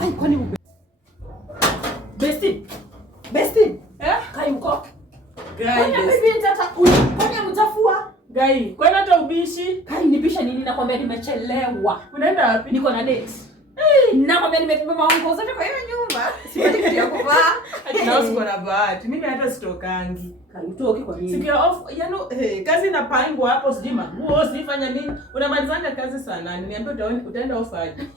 Ai, kwani Besti. Kai uko? Kwani bibi nitata kwani mtafua? Kwani hata ubishi? Kai nipisha nini nakwambia nimechelewa. Unaenda wapi? Niko na date. Nakwambia nimepima maungo zote kwa hiyo nyumba. Sipati kitu ya kuvaa. Hata usiku na bahati. Mimi hata sitokangi. Kai utoke kwa nini? Sikia off, kazi inapangwa hapo sijui manguo, sifanya nini. Unamalizanga kazi saa 8. Niambie utaenda off aje.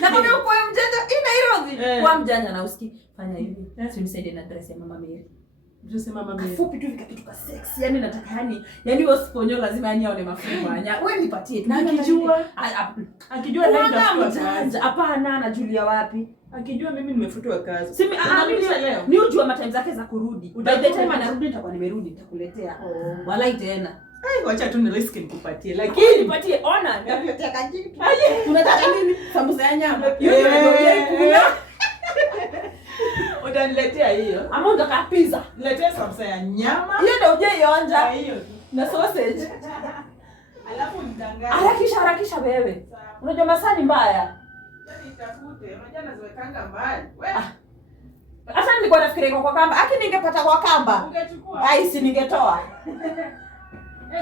Nakwambia uko mjanja ina Nairobi. Kwa mjanja na usiki fanya hivi. Si unisaidie na dress ya Mama Mary. Tunasema Mama Mary. Fupi tu kitu ka sexy. Yaani nataka yani wasiponyo lazima aone mafumanya. Wewe nipatie. Na akijua ndio mjanja. Hapana anajulia wapi? Akijua mimi nimefutwa kazi. Simi leo. Ni ujua matime zake za kurudi. By the time anarudi nitakuwa nimerudi nitakuletea. Walai tena. Wacha tu ni risk nikupatie. Lakini nipatie ona nitakuletea kajitu. Unataka nini? Sambusa ya nyama. Utaniletea hiyo. Ama unataka pizza? Niletea sambusa ya nyama. Hiyo ndio hujaionja. Hiyo tu. Na sausage. Alafu nidanganya. Harakisha wewe. Unajua masaa ni mbaya. Nitafute. Unajua naziwekanga mbali. Wewe. Hata nilikuwa nafikiria kwa kamba. Aki ningepata kwa kamba. Ungechukua. Ai si ningetoa.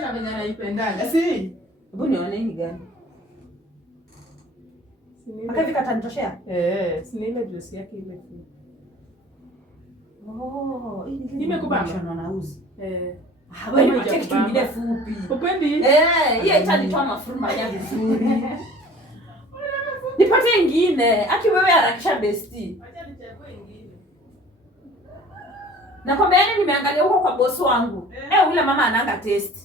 Na mwenye anaipendanga. Si. Hebu nione hii gani? Akavi katanitoshea? Si ile dress yake ile tu. Hii nimekubamba na nauzi. Wewe ni kitu kingine fupi. Upendi? Hii itanitoa mafuruma ya vizuri. Nipatie nyingine. Aki wewe harakisha bestie. Acha nichague nyingine. Nakwambia nimeangalia huko kwa boss wangu. Ule mama ananga taste.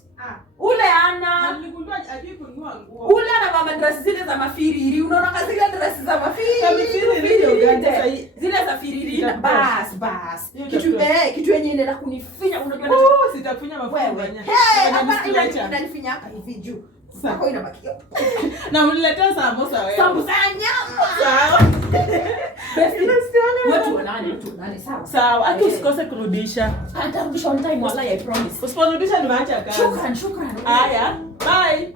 Ule ana niligundua ajui kununua nguo. Ule ana mama dress zile za mafiriri. Unaona zile dress za mafiriri. Zile za firiri bas. Kitu yenye inaenda kunifinya unajua sitakunya mafanya. Inanifinya hapa hivi juu. Sasa inabaki. Na uniletea sambusa wewe. Sambusa ya nyama. Sawa. Watu wanani sawa. Sawa, hata usikose kurudisha. Atarudisha on time wallahi I promise. Usiporudisha nimeacha kazi. Shukran. Haya, bye.